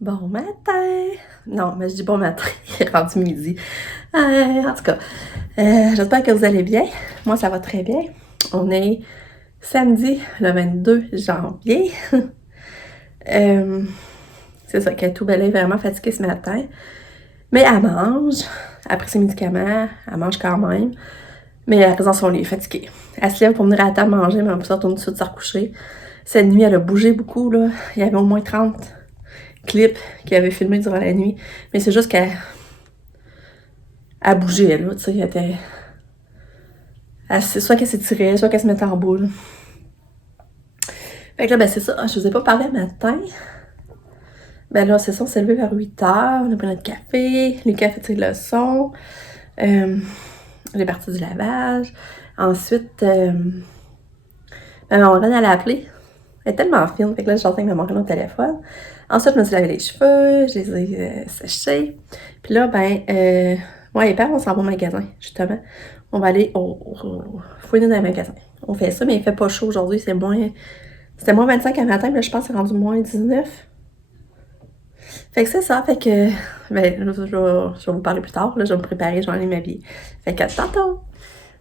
Bon matin! Non, mais je dis bon matin, il est rendu midi. En tout cas, j'espère que vous allez bien. Moi, ça va très bien. On est samedi, le 22 janvier. C'est ça, qu'elle est tout belle est vraiment fatiguée ce matin. Mais elle mange. Après ses médicaments, elle mange quand même. Mais elle reste dans son lit, fatiguée. Elle se lève pour venir à la table manger, mais après ça, elle tourne tout de suite se recoucher. Cette nuit, elle a bougé beaucoup, là. Il y avait au moins 30 clips qu'elle avait filmés durant la nuit. Mais c'est juste qu'elle bougeait, là, tu sais, elle était... soit qu'elle s'étirait, soit qu'elle se mettait en boule. Fait que là, ben c'est ça, je vous ai pas parlé le matin. Ben là, c'est ça, on s'est levé vers 8h, on a pris notre café, Lucas a fait ses leçons, j'ai parti du lavage. Ensuite, ben ma marraine, elle a appelé. Elle est tellement fine, fait que là, je avec ma marraine au téléphone. Ensuite, je me suis lavé les cheveux, je les ai séchés. Puis là, moi et père, on s'en va au magasin, justement. On va aller fouiner dans les magasins. On fait ça, mais il fait pas chaud aujourd'hui, c'était moins 25 à matin, mais là, je pense que c'est rendu moins 19. Fait que c'est ça, fait que, je vais vous parler plus tard, là, je vais me préparer, je vais aller m'habiller. Fait que tantôt,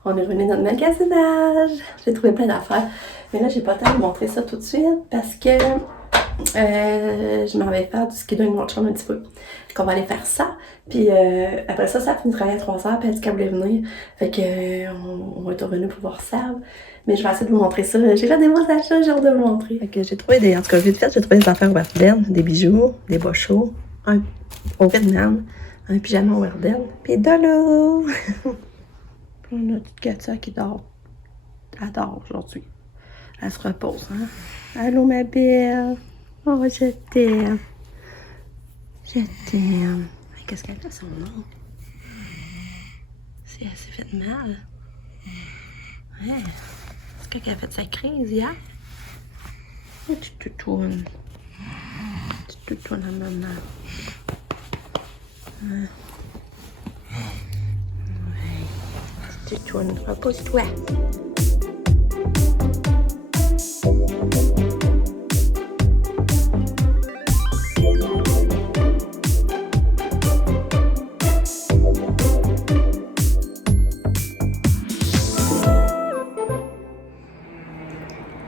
on est revenu dans notre magasinage, j'ai trouvé plein d'affaires. Mais là, j'ai pas le temps de vous montrer ça tout de suite, parce que je m'en vais faire du skido avec mon chum un petit peu. Fait qu'on va aller faire ça, puis après ça, ça finit de travailler à 3h, puis elle dit qu'elle voulait venir. Fait que, on va être revenu pour voir ça. Mais je vais essayer de vous montrer ça. J'ai fait des bons achats, j'ai hâte de vous montrer. Fait que j'ai trouvé en tout cas, vite fait, j'ai trouvé des affaires Warden, des bijoux, des bas chauds, au Vietnam, un pyjama Warden, puis de l'eau. Puis on a une petite Katia qui dort. Elle dort aujourd'hui. Elle se repose, hein. Allô, ma belle. Oh, je t'aime. Je t'aime. Qu'est-ce qu'elle a, son nom? Si elle s'est fait mal. Ouais. Est-ce qu'elle a fait sa crise hier? Oh, tu toutounes. Tu toutounes à maman. Ouais. Tu toutounes. Repose-toi.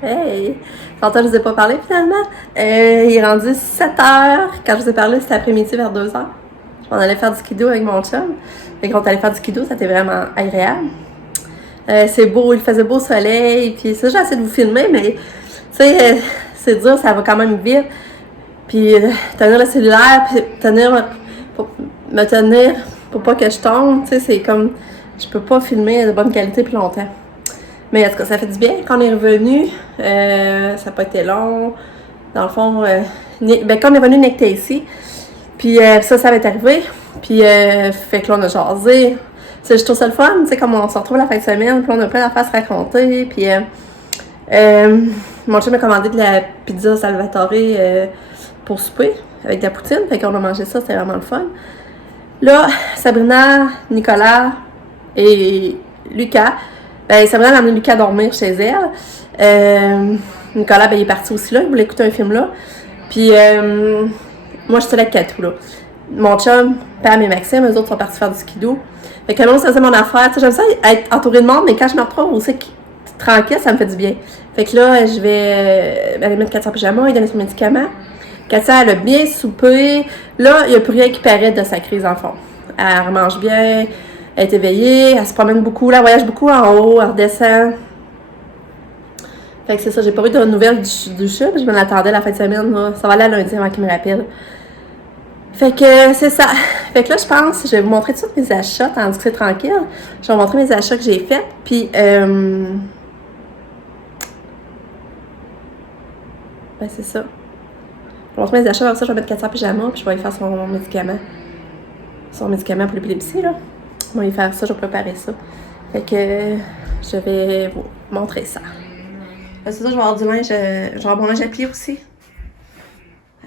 Hey! Tantôt, je vous ai pas parlé finalement. Il est rendu 7h. Quand je vous ai parlé, c'était après-midi vers 2h. On allait faire du skido avec mon chum. Fait qu'on allait faire du skido, c'était vraiment agréable. C'est beau, il faisait beau soleil. Puis ça, j'ai essayé de vous filmer, mais tu sais, c'est dur, ça va quand même vite. Puis tenir le cellulaire, puis me tenir pour pas que je tombe, tu sais, c'est comme, je peux pas filmer de bonne qualité plus longtemps. Mais en tout cas, ça fait du bien. Quand on est revenu, ça n'a pas été long. Dans le fond, quand on est revenu Nectar ici, puis ça va être arrivé. Puis, fait que là, on a jasé. C'est juste ça le fun, tu sais, comme on se retrouve la fin de semaine, puis on a plein d'affaires à se raconter. Puis, mon chum m'a commandé de la pizza Salvatore pour souper, avec de la poutine. Fait qu'on a mangé ça, c'était vraiment le fun. Là, Sabrina, Nicolas et Lucas, Sabrina a amené Lucas à dormir chez elle. Nicolas, il est parti aussi là, il voulait écouter un film là. Puis, moi, je suis seule avec Katou, là. Mon chum, Pam et Maxime, eux autres sont partis faire du skido. Fait que là, ça faisait mon affaire. Tu sais, j'aime ça être entourée de monde, mais quand je me retrouve aussi tranquille, ça me fait du bien. Fait que là, je vais aller mettre Katia en pyjama, lui donner son médicament. Katia, elle a bien soupé. Là, il n'y a plus rien qui paraît de sa crise en fond. Elle mange bien, elle est éveillée, elle se promène beaucoup, là, elle voyage beaucoup en haut, elle redescend. Fait que c'est ça, j'ai pas eu de nouvelles du chat, je me l'attendais la fin de semaine, là. Ça va aller à lundi avant qu'il me rappelle. Fait que c'est ça. Fait que là, je pense, je vais vous montrer tout de suite mes achats, tandis que c'est tranquille. Je vais vous montrer mes achats que j'ai faits, puis c'est ça. Je vais montrer mes achats, après ça, je vais mettre Katia en pyjama, puis je vais lui faire son médicament. Son médicament pour l'épilepsie, là. Je vais lui faire ça, je vais préparer ça. Fait que je vais vous montrer ça. C'est ça, je vais avoir du linge, je vais avoir mon linge à plier aussi.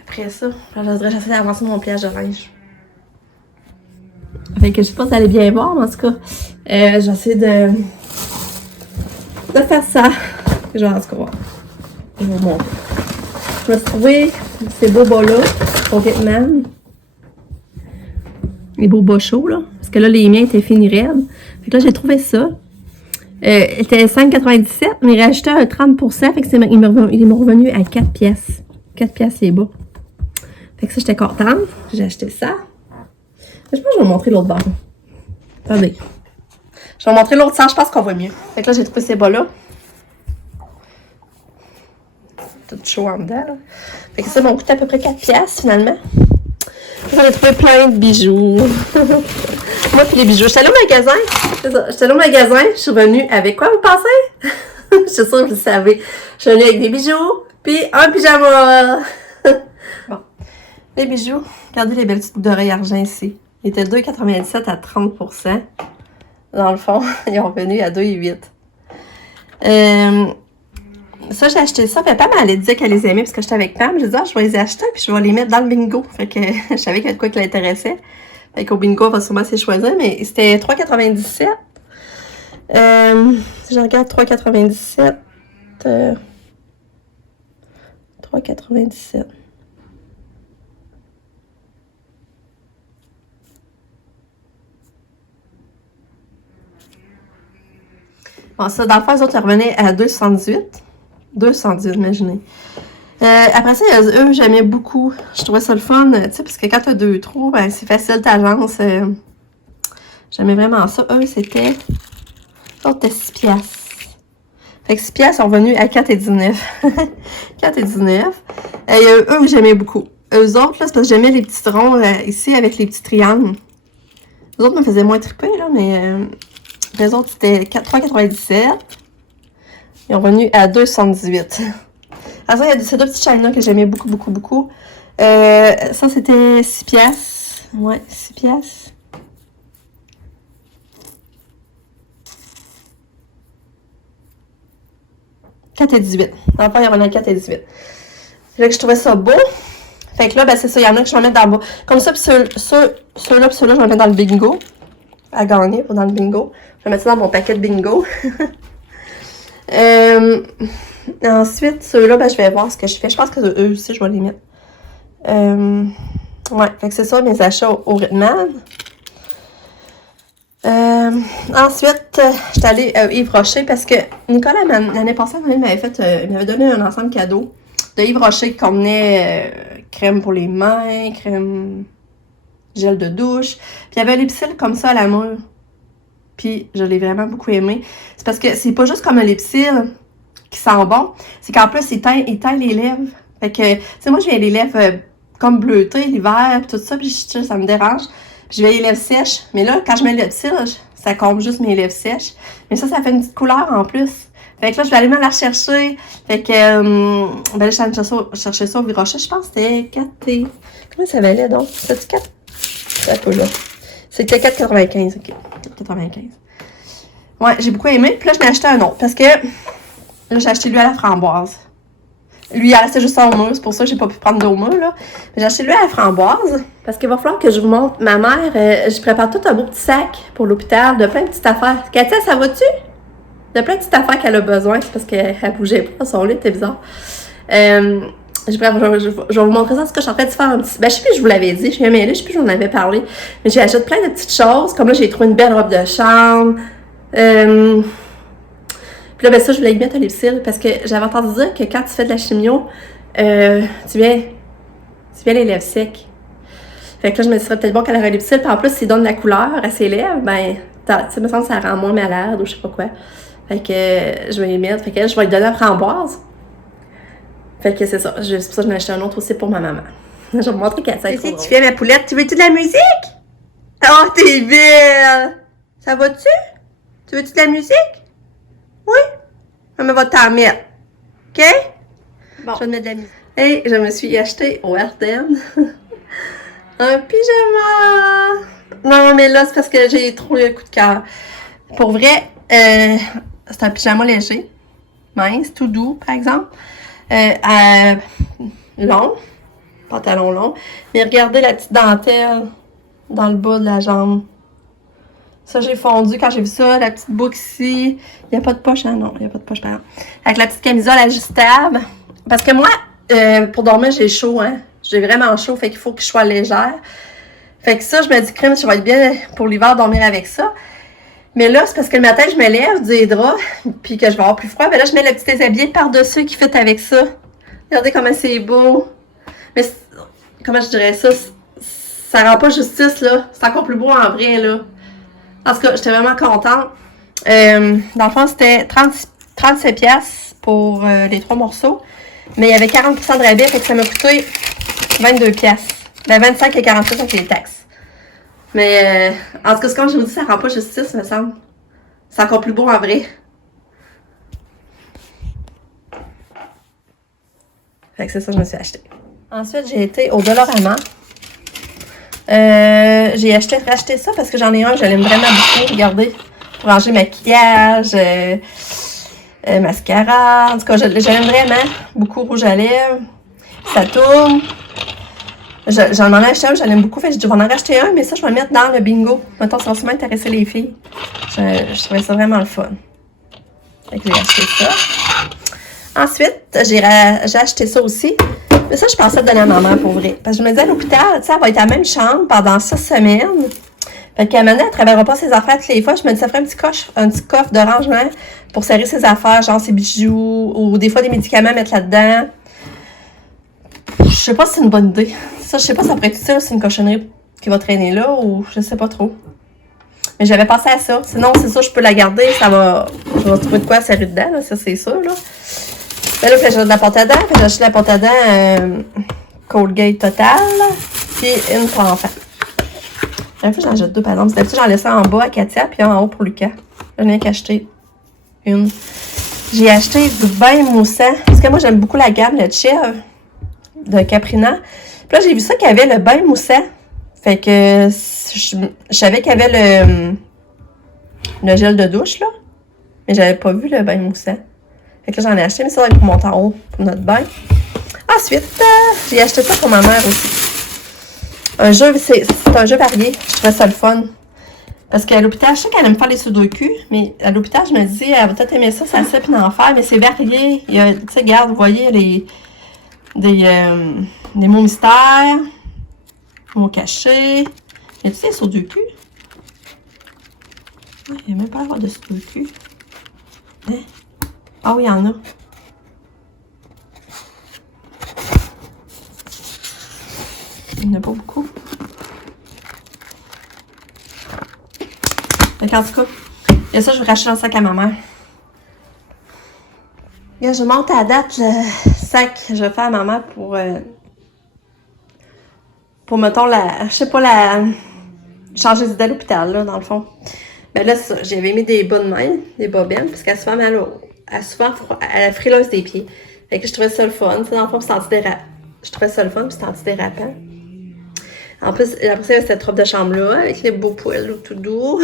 Après ça, j'essaie d'avancer mon pliage de linge. Fait que je sais pas si vous allez bien voir, mais en tout cas, j'essaie de faire ça. Je vais en tout cas voir. Je vais vous montrer. Je me suis trouvé ces beaux bas-là, Rocketman. Les beaux bas chauds, là. Parce que là, les miens étaient finis raides. Fait que là, j'ai trouvé ça. Était 5,97, mais rajouté un 30%, fait que il m'est revenu à 4 pièces. 4 pièces les bas. Fait que ça, j'étais contente. J'ai acheté ça. Je pense que je vais vous montrer l'autre bord. Attendez. Je vais vous montrer l'autre sens, je pense qu'on voit mieux. Fait que là, j'ai trouvé ces bas-là. Tout chaud en dedans, là. Fait que ça m'a coûté à peu près 4 pièces finalement. J'en ai trouvé plein de bijoux. Moi puis les bijoux. J'étais allée au magasin. C'est ça. J'étais allée au magasin. Je suis revenue avec quoi, vous pensez? Je suis sûre que vous le savez. Je suis venue avec des bijoux. Puis un pyjama. Bon. Les bijoux. Regardez les belles petites boucles d'oreilles argent ici. Ils étaient 2,97 à 30%. Dans le fond, ils sont revenus à 2,8. Ça, j'ai acheté ça. Pam, elle disait qu'elle les aimait parce que j'étais avec Pam. J'ai dit, je vais les acheter puis je vais les mettre dans le bingo. Fait que je savais qu'il y a de quoi qui l'intéressait. Fait qu'au bingo, on va sûrement s'y choisir. Mais c'était 3,97. Si je regarde 3,97. 3,97. Bon, ça, dans le fond, les autres, ils revenaient à 2,78. 2,78, imaginez. Après ça, eux, j'aimais beaucoup. Je trouvais ça le fun, tu sais, parce que quand tu as 2 trous, ben, c'est facile, t'agences. J'aimais vraiment ça. Eux, c'était 6 piastres. Fait que 6 piastres sont revenus à 4,19. 4,19. Et eux, j'aimais beaucoup. Eux autres, là, c'est parce que j'aimais les petits ronds ici avec les petits triangles. Les autres me faisaient moins triper, là, mais les autres, c'était 3,97. Ils sont revenus à 2,78. Alors ça, il y a ces deux petites chaînes-là que j'aimais beaucoup, beaucoup, beaucoup. Ça, c'était 6 piastres. Ouais, 6 piastres. « 4,18. Dans le fond, il y en a 4,18. Fait que je trouvais ça beau. Fait que là, ben c'est ça. Il y en a que je vais mettre dans le bas. Comme ça, puis ceux-là, puis ceux-là, je vais mettre dans le bingo. À gagner pour dans le bingo. Je vais mettre ça dans mon paquet de bingo. Ensuite, ceux-là, ben, je vais voir ce que je fais. Je pense que eux aussi, je vais les mettre. Ouais, fait que c'est ça, mes achats au Redman. Ensuite, j'étais allée à Yves Rocher parce que Nicolas, l'année passée, il m'avait donné un ensemble cadeau de Yves Rocher qui contenait crème pour les mains, crème gel de douche. Puis il y avait un lipsil comme ça à la mûre. Puis je l'ai vraiment beaucoup aimé. C'est parce que c'est pas juste comme un lipsil qui sent bon, c'est qu'en plus, il teint les lèvres. Fait que, tu sais, moi, j'ai les lèvres comme bleutées l'hiver, puis tout ça, puis ça me dérange. Puis je vais les lèvres sèches. Mais là, quand je mets le lipsil, ça comble juste mes lèvres sèches. Mais ça fait une petite couleur en plus. Fait que là, je vais aller me la chercher. Fait que, ben là, je suis allée chercher ça au Virochet. Je pense que c'était 4T. Comment ça valait donc? C'était 4? C'est un peu là. C'était 4,95. OK. 4,95. Ouais, j'ai beaucoup aimé. Puis là, je m'ai acheté un autre. Parce que là, j'ai acheté lui à la framboise. Lui, il restait juste en mûr. C'est pour ça que j'ai pas pu prendre d'eau mûr, là. J'ai acheté lui à la framboise. Parce qu'il va falloir que je vous montre. Ma mère, je prépare tout un beau petit sac pour l'hôpital de plein de petites affaires. Katia, ça va-tu? De plein de petites affaires qu'elle a besoin. C'est parce qu'elle bougeait pas. Son lit était bizarre. Je vais vous montrer ça, ce que je suis en train de faire un petit... Ben, je sais plus, je vous l'avais dit, je suis mêlée, je sais plus, j'en avais parlé. Mais j'ai acheté plein de petites choses. Comme là, j'ai trouvé une belle robe de chambre. Puis là, ben ça, je voulais y mettre un lipsil parce que j'avais entendu dire que quand tu fais de la chimio, tu viens les lèvres secs. Fait que là, je me serais peut-être bon qu'elle ait un lipsil. Puis en plus, s'il donne la couleur à ses lèvres, ben, tu sais, me semble que ça rend moins malade ou je sais pas quoi. Fait que je vais y mettre. Fait que je vais lui donner la framboise. Fait que c'est ça. C'est pour ça que j'en ai acheté un autre aussi pour ma maman. Je vais vous montrer qu'elle s'est trop drôle. Tu fais ma poulette, tu veux-tu de la musique? Oh, t'es belle! Ça va-tu? Tu veux-tu de la musique? Oui? Je va t'en mettre. OK? Bon. Je vais te mettre de la musique. Et je me suis acheté au RTM un pyjama! Non, mais là, c'est parce que j'ai trop eu un coup de cœur. Pour vrai, c'est un pyjama léger, mince, tout doux, par exemple. Long, pantalon long. Mais regardez la petite dentelle dans le bas de la jambe. Ça, j'ai fondu quand j'ai vu ça. La petite boucle ici. Il n'y a pas de poche, hein? Non, il n'y a pas de poche, par exemple. Avec la petite camisole ajustable. Parce que moi, Pour dormir, j'ai chaud, hein. J'ai vraiment chaud, fait qu'il faut que je sois légère. Fait que ça, je me dis, crème, je vais être bien pour l'hiver dormir avec ça. Mais là, c'est parce que le matin, je me lève du drap, puis que je vais avoir plus froid. Mais là, je mets le petit déshabillé par-dessus qui fit avec ça. Regardez comment c'est beau. Mais comment je dirais ça? Ça rend pas justice, là. C'est encore plus beau en vrai, là. En tout cas, j'étais vraiment contente. Dans le fond, c'était 37 pièces pour les 3 morceaux. Mais il y avait 40% de rabais, fait que ça m'a coûté 22 pièces. Ben 25 et 48 avec les taxes. Mais en tout cas, comme je vous dis, ça rend pas justice, me semble. C'est encore plus beau en vrai. Fait que c'est ça que je me suis acheté. Ensuite, j'ai été au Dollarama. J'ai racheté ça parce que j'en ai un, je l'aime vraiment beaucoup. Regardez, pour ranger maquillage, mascara. En tout cas, je l'aime vraiment beaucoup. Rouge à lèvres. Ça tourne. J'en ai acheté un, je l'aime beaucoup. Fait que je vais en racheter un, mais ça, je vais le mettre dans le bingo. Maintenant, ça va sûrement intéresser les filles. Je trouvais ça vraiment le fun. Fait que j'ai acheté ça. Ensuite, j'ai acheté ça aussi. Mais ça, je pensais donner à ma mère pour vrai. Parce que je me disais, à l'hôpital, tu sais, elle va être à la même chambre pendant 6 semaines. Fait qu'à un moment donné, elle ne travaillera pas ses affaires toutes les fois. Je me dis, ça ferait un petit coffre de rangement pour serrer ses affaires, genre ses bijoux, ou des fois des médicaments à mettre là-dedans. Je sais pas si c'est une bonne idée. Ça, je sais pas si ça pourrait être utile, c'est une cochonnerie qui va traîner là, ou je sais pas trop. Mais j'avais pensé à ça. Sinon, c'est ça, je peux la garder, je vais trouver de quoi serrer dedans, là, ça c'est sûr, là. Mais là, j'ai de la pâte à dents. J'ai acheté la pâte à dents Colgate Total. Puis une pour enfants. La fois, j'en jette 2 par exemple. D'habitude, j'en laissais en bas à Katia, puis en haut pour Lucas. J'en ai qu'acheté une. J'ai acheté du bain moussant. Parce que moi, j'aime beaucoup la gamme le chèvre de Caprina. Puis là, j'ai vu ça qu'il y avait le bain moussant. Fait que je savais qu'il y avait le gel de douche, là. Mais j'avais pas vu le bain moussant. Fait que là, j'en ai acheté, mais ça va être pour monter en haut pour notre bain. Ensuite, j'ai acheté ça pour ma mère aussi. C'est un jeu varié. Je trouvais ça le fun. Parce qu'à l'hôpital, je sais qu'elle aime faire les sudoku, mais à l'hôpital, je me dis, elle va peut-être aimer ça, ça puis d'en faire, mais c'est varié. Il y a, tu sais, regarde, vous voyez, des mots mystères, mots cachés. Y a-tu des sudoku? Il n'y a même pas l'air de sudoku. Hein? Ah oui, il y en a. Il n'y en a pas beaucoup. Donc, en tout cas, et ça, je vais racheter un sac à ma mère. Là, je monte à date le sac que je vais faire à ma mère pour mettons, je sais pas, changer d'idée à l'hôpital, là, dans le fond. Mais là, ça, j'avais mis des bas de main, des bobeines, parce qu'elle souvent mal elle frileuse des pieds. Fait que je trouvais ça le fun. Dans le fond, c'est antidérapant. Je trouvais ça le fun, puis c'est antidérapant. En plus, après ça, il y a cette robe de chambre-là, avec les beaux poils tout doux.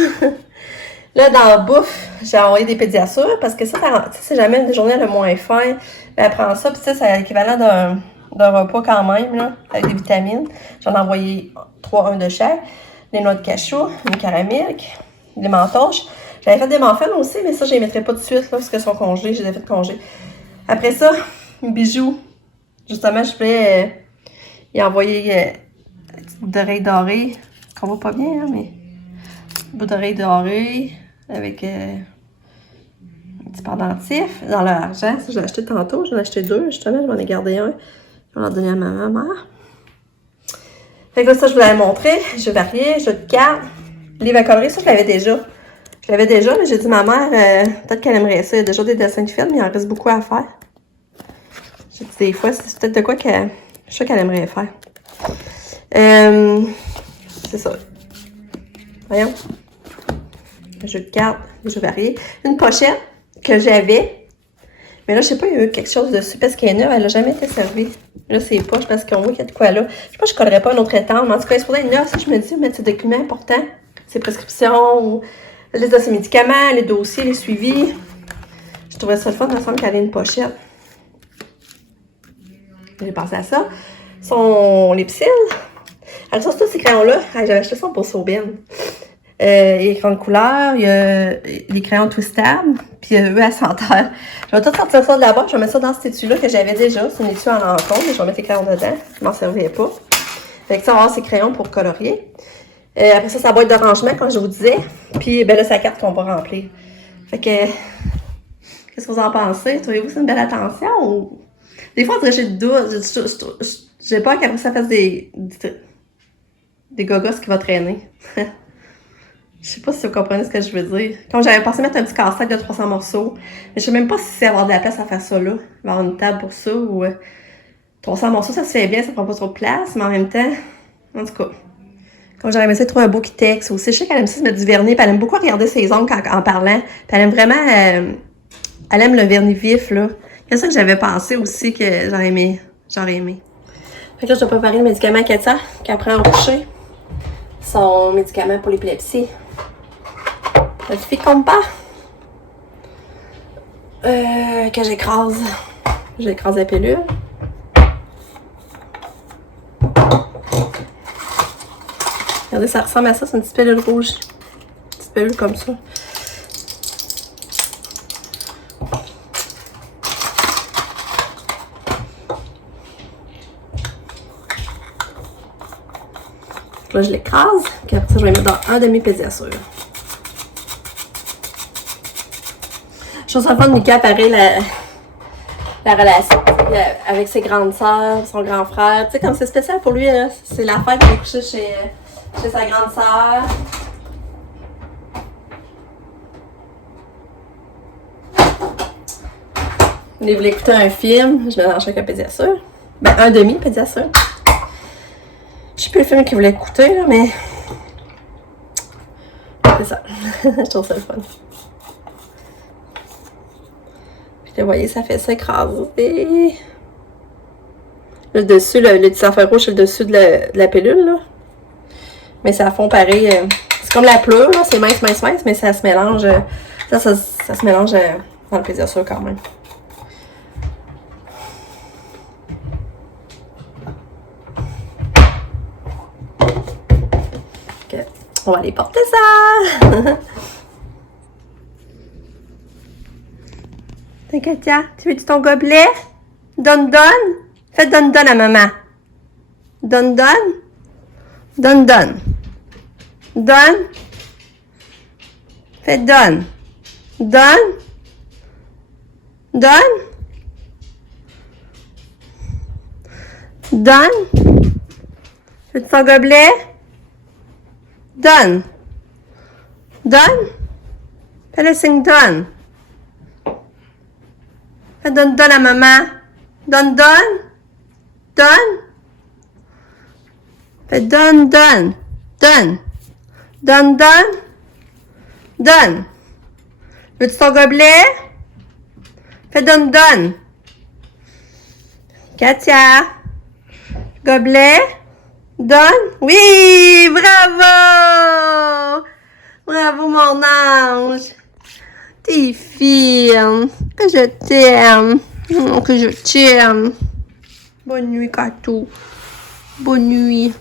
Là, dans la bouffe, j'ai envoyé des pédiasures, parce que ça, c'est jamais une journée le moins faim. Ben, elle prend ça, puis ça, c'est l'équivalent d'un repas quand même, là, avec des vitamines. J'en ai envoyé 3, 1 de chaque. Les noix de cachou, une caramilk, des mentoches. J'avais fait des muffins aussi, mais ça, je les mettrai pas tout de suite, là, parce qu'elles sont congées. J'ai fait congé. Après ça, bijoux. Justement, je voulais y envoyer une petite bout d'oreille dorée, qu'on voit pas bien, hein, mais une bout d'oreille dorée avec un petit pendentif dans l'argent. Ça, je l'ai acheté tantôt. J'en ai acheté 2, justement. Je m'en ai gardé un. Je vais en donner à ma mère. Fait que là, ça, je vous l'avais montré. Jeux variés, jeux de cartes. Livre à colorer, ça, je l'avais déjà. Je l'avais déjà, mais j'ai dit à ma mère, peut-être qu'elle aimerait ça. Il y a déjà des dessins de films, mais il en reste beaucoup à faire. J'ai dit des fois, c'est peut-être de quoi je suis sûre qu'elle aimerait faire. C'est ça. Voyons. Un jeu de cartes, des jeux variés. Une pochette que j'avais. Mais là, je sais pas, il y a eu quelque chose dessus parce qu'elle est neuve, elle n'a jamais été servie. Là, c'est poche parce qu'on voit qu'il y a de quoi là. Je sais pas, je collerais pas un autre étang, mais en tout cas, il se pourrait être neuve. Ça, je me dis, mettre ses documents importants, ses prescriptions, ou la liste de ses médicaments, les dossiers, les suivis. Je trouvais ça le fun, il me semble qu'elle a une pochette. J'ai pensé à ça. Les psils. Alors, ça, c'est tous ces crayons-là. J'avais acheté ça pour Soben. Il y a l'écran de couleur, il y a les crayons twistables, puis eux à senteur. Je vais tout sortir ça de là-bas, je vais mettre ça dans cet étui-là que j'avais déjà. C'est un étui en lancôme, mais je vais mettre les crayons dedans. Je m'en servais pas. Fait que ça, on va avoir ces crayons pour colorier. Après ça, sa boîte de rangement, comme je vous disais. Puis ben là, sa carte qu'on va remplir. Fait que, qu'est-ce que vous en pensez? Trouvez-vous que c'est une belle attention? Ou... Des fois, on dirait que j'ai le doute. J'ai peur qu'après ça fasse des gogos qui vont traîner. Je sais pas si vous comprenez ce que je veux dire. Comme j'avais pensé mettre un petit casse-tête de 300 morceaux, mais je sais même pas si c'est avoir de la place à faire ça là. Il va y avoir une table pour ça ou 300 morceaux, ça se fait bien, ça prend pas trop de place, mais en même temps, en tout cas, comme j'aurais aimé ça de trouver un beau qui texte aussi. Je sais qu'elle aime ça se mettre du vernis, puis elle aime beaucoup regarder ses ongles en parlant. Puis elle aime vraiment, elle aime le vernis vif, là. C'est ça que j'avais pensé aussi que j'aurais aimé. Fait que là, je dois préparer le médicament à Katia, qui prend au coucher. Son médicament pour l'épilepsie. Ça suffit comme pas. Que j'écrase. J'écrase la pilule. Regardez, ça ressemble à ça, c'est une petite pilule rouge. Une petite pilule comme ça. Là, je l'écrase, puis après ça, je vais mettre dans un demi-pédiasure. Je trouve ça fun, Mika, pareil, la relation avec ses grandes sœurs, son grand frère. Tu sais, comme c'est spécial pour lui, c'est la fête qu'il est couché chez sa grande sœur. Il voulait écouter un film, je mets dans chaque pédiasure. Ben, un demi-pédiasure. Je sais plus le film qu'il voulait écouter, là, mais... C'est ça. Je trouve ça le fun. Puis là, vous voyez, ça fait ça écraser. Le dessus, le petit affaire rouge, c'est le dessus de la pilule, là. Mais ça fond pareil. C'est comme la pleure, là. C'est mince, mais ça se mélange. Ça se mélange dans le pédiasure quand même. Okay. On va aller porter ça! T'inquiète, Katia, tu veux ton gobelet? Donne. Fais donne à maman. Donne. Donne. Fais donne. Fais ton gobelet? Donne. Fais le signe donne. Fais donne à maman. Donne. Fais donne. Veux-tu ton gobelet? Fais donne. Katia. Gobelet. Donne. Oui, bravo! Bravo, mon ange. T'es fine. Que je t'aime. Que je t'aime. Bonne nuit, Katou. Bonne nuit.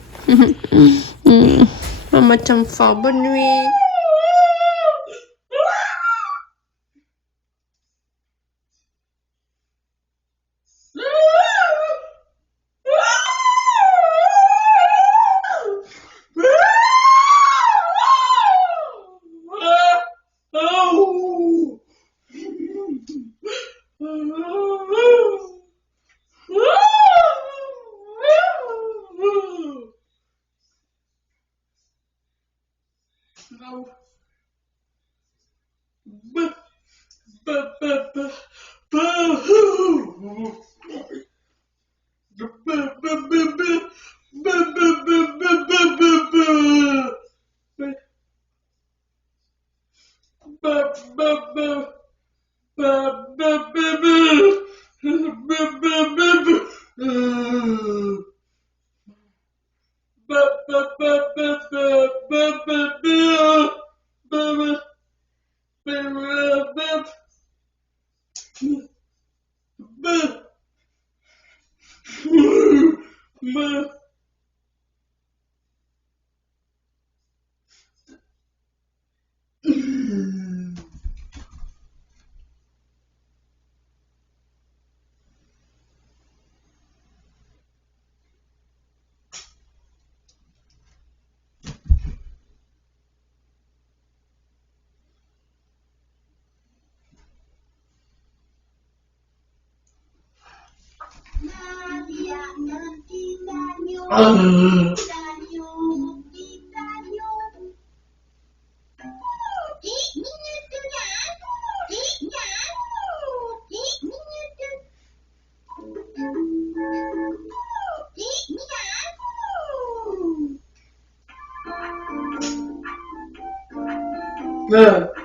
Maman t'aime fort. Bonne nuit. Yeah.